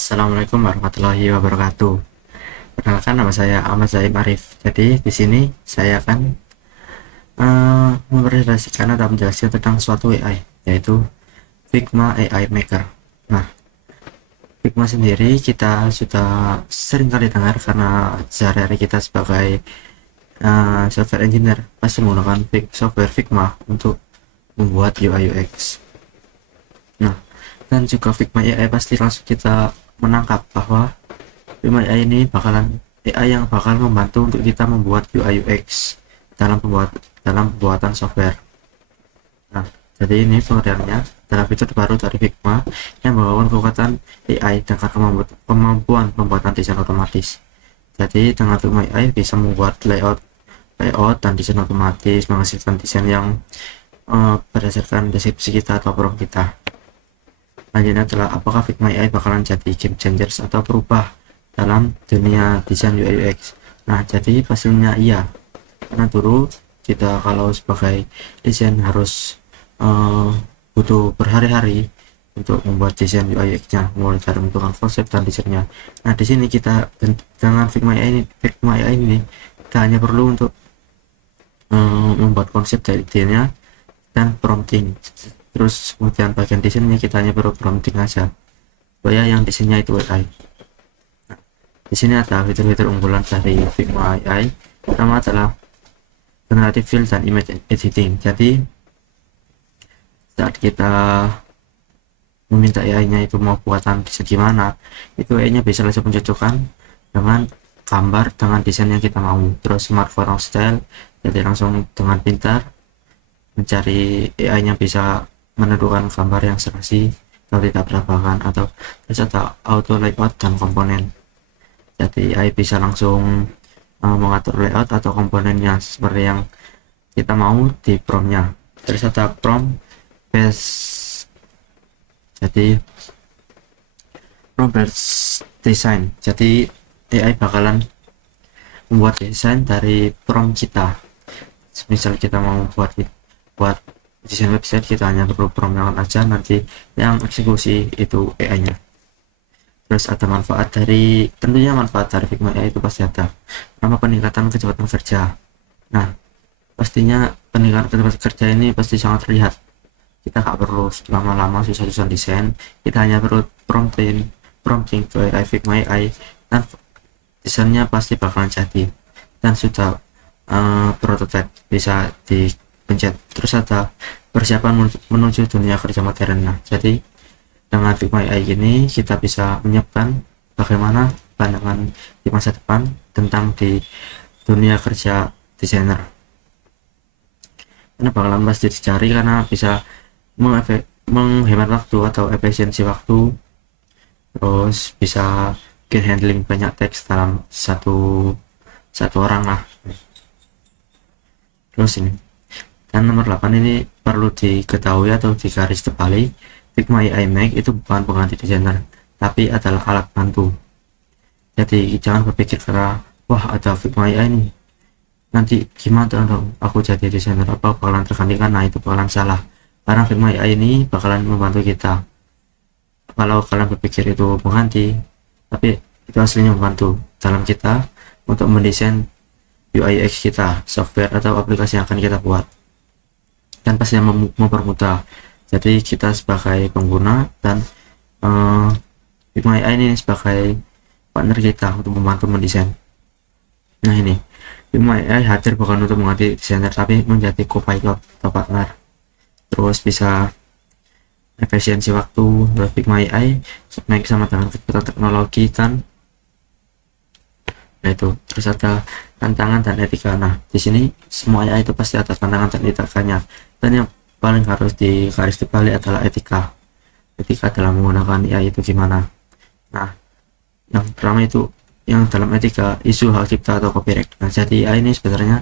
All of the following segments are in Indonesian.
Assalamualaikum warahmatullahi wabarakatuh. Perkenalkan, nama saya Ahmad Zaim Arif. Jadi di sini saya akan mempresentasikan atau menjelaskan tentang suatu AI, yaitu Figma AI Maker. Nah, Figma sendiri kita sudah sering kali dengar karena sehari-hari kita sebagai software engineer pasti menggunakan software Figma untuk membuat UI UX. Nah, dan juga Figma AI pasti langsung kita menangkap bahwa Figma AI ini AI yang bakal membantu untuk kita membuat UI UX dalam pembuatan software. Nah, jadi ini pengertiannya adalah fitur baru dari Figma yang membawa kekuatan AI dengan kemampuan pembuatan desain otomatis. Jadi dengan Figma AI bisa membuat layout dan desain otomatis, menghasilkan desain yang berdasarkan deskripsi kita atau prompt kita. Lanjutnya adalah apakah Figma AI bakalan jadi game changers atau berubah dalam dunia desain UI UX. Nah, jadi pastinya iya, karena dulu kita kalau sebagai desain harus butuh berhari-hari untuk membuat desain UI UX nya, mulai dari menentukan konsep dan desainnya. Nah, di sini kita dengan Figma AI ini kita hanya perlu untuk membuat konsep dari idenya dan prompting, terus kemudian bagian desainnya kita hanya perlu prompting aja supaya yang desainnya itu AI. Di sini ada fitur-fitur unggulan dari Figma AI. Pertama adalah generative fill dan image editing. Jadi saat kita meminta AI-nya itu mau buatan desain gimana, itu AI-nya bisa langsung mencocokkan dengan gambar dengan desain yang kita mau. Terus smart form style, jadi langsung dengan pintar mencari AI-nya bisa menentukan gambar yang serasi atau tidak berabakan, atau terus ada auto layout dan komponen. Jadi AI bisa langsung mengatur layout atau komponennya seperti yang kita mau di promptnya. Terus ada prompt based, jadi prompt based design. Jadi AI bakalan membuat desain dari prompt kita. Misal kita mau buat desain website, kita hanya perlu promptnya aja, nanti yang eksekusi itu AI nya. Terus ada tentunya manfaat dari Figma AI itu pasti ada, nama peningkatan kecepatan kerja. Nah, pastinya peningkatan kecepatan kerja ini pasti sangat terlihat. Kita nggak perlu lama-lama susah-susah desain, kita hanya perlu prompting ke AI Figma AI, dan desainnya pasti bakalan jadi dan sudah prototype bisa dipencet. Terus ada persiapan menuju dunia kerja modern. Nah, jadi dengan Figma AI ini kita bisa menyiapkan bagaimana pandangan di masa depan tentang di dunia kerja desainer. Ini bakalan pasti dicari karena bisa menghemat waktu atau efisiensi waktu, terus bisa bikin handling banyak teks dalam satu orang lah. Terus ini, dan nomor 8 ini perlu diketahui atau digaris terbalik, Figma AI Make itu bukan pengganti desainer, tapi adalah alat bantu. Jadi jangan berpikir karena wah ada Figma AI ini, nanti gimana dong aku jadi desainer, apa bakalan tergantikan. Nah, itu bakalan salah, karena Figma AI ini bakalan membantu kita. Kalau kalian berpikir itu mengganti, tapi itu aslinya membantu dalam kita untuk mendesain UI UX kita, software atau aplikasi yang akan kita buat, dan pastinya mempermudah. Jadi kita sebagai pengguna dan Figma AI ini sebagai partner kita untuk membantu mendesain. Nah, ini Figma AI hadir bukan untuk mengganti desainer, tapi menjadi co-pilot atau partner. Terus bisa efisiensi waktu. Figma AI naik sama dengan kecepatan teknologi, dan nah itu. Terus ada tantangan dan etika. Nah, di sini semua AI itu pasti ada tantangan dan etikanya, dan yang paling harus digaris terbalik adalah etika dalam menggunakan AI itu gimana. Nah, yang pertama itu yang dalam etika, isu hak cipta atau copyright. Nah, jadi AI ini sebenarnya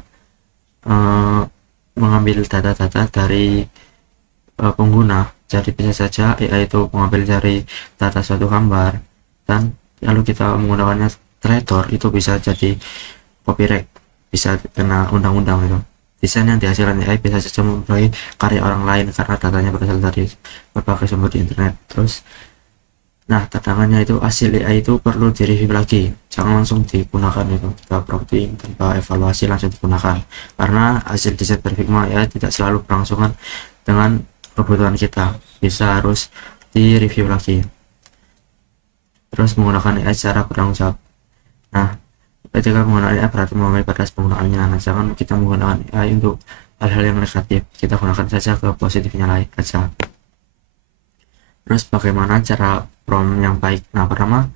mengambil data-data dari pengguna. Jadi bisa saja AI itu mengambil dari data suatu gambar, dan lalu kita menggunakannya Traitor, itu bisa jadi copyright, bisa kena undang-undang itu. Desain yang dihasilkan AI bisa saja memulai karya orang lain karena datanya berasal dari berbagai sumber di internet. Terus Nah, tantangannya itu hasil AI itu perlu direview lagi, jangan langsung digunakan itu, kita prompting tanpa evaluasi langsung digunakan, karena hasil desain dari Figma ya tidak selalu berlangsungan dengan kebutuhan kita, bisa harus direview lagi. Terus menggunakan AI secara bertanggung jawab. Nah, ketika menggunakan AI berarti memahami batas penggunaannya. Nah, jangan kita menggunakan AI untuk hal-hal yang negatif, kita gunakan saja ke positifnya lain saja. Terus bagaimana cara prompt yang baik? Nah, pertama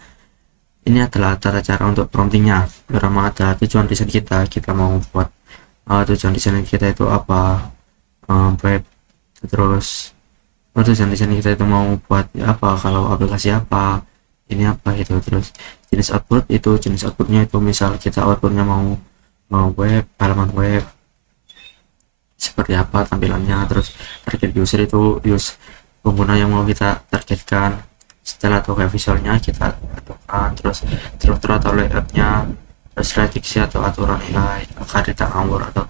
ini adalah tata cara untuk promptingnya. Pertama adalah tujuan desain kita mau buat tujuan desain kita itu apa, web, terus tujuan desain kita itu mau buat ya apa, kalau aplikasi apa, ini apa gitu. Terus jenis output itu, jenis outputnya itu misal kita outputnya mau mau web, halaman web seperti apa tampilannya. Terus target user itu pengguna yang mau kita targetkan, setelah atau kayak visualnya kita tentukan, terus struktur atau layoutnya, terus prediksi atau aturan AI agar tidak ngawur atau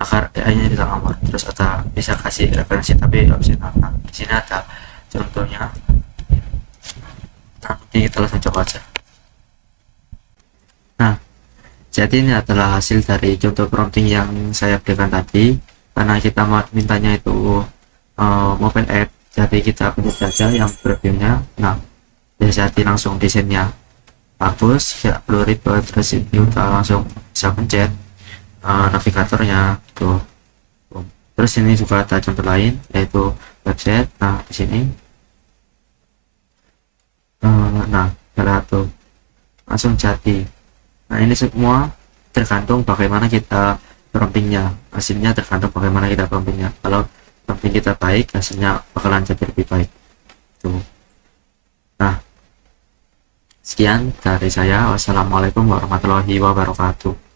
agar AI nya tidak ngawur. Terus ada bisa kasih referensi tapi opsional. Nah, di sini ada contohnya. Nah, nanti kita langsung coba aja. Nah, jadi ini adalah hasil dari contoh prompting yang saya berikan tadi, karena kita mintanya itu mobile app, jadi kita pencet saja yang previewnya. Nah, bisa jadi langsung desainnya bagus, ya perlu ribet. Terus kita langsung bisa pencet navigatornya tuh. Terus ini juga ada contoh lain yaitu website. Nah, di sini nah salah satu langsung jadi. Nah, ini semua tergantung bagaimana kita promptingnya, hasilnya tergantung bagaimana kita promptingnya. Kalau prompting kita baik, hasilnya bakalan jadi lebih baik tuh. Nah, sekian dari saya. Wassalamualaikum warahmatullahi wabarakatuh.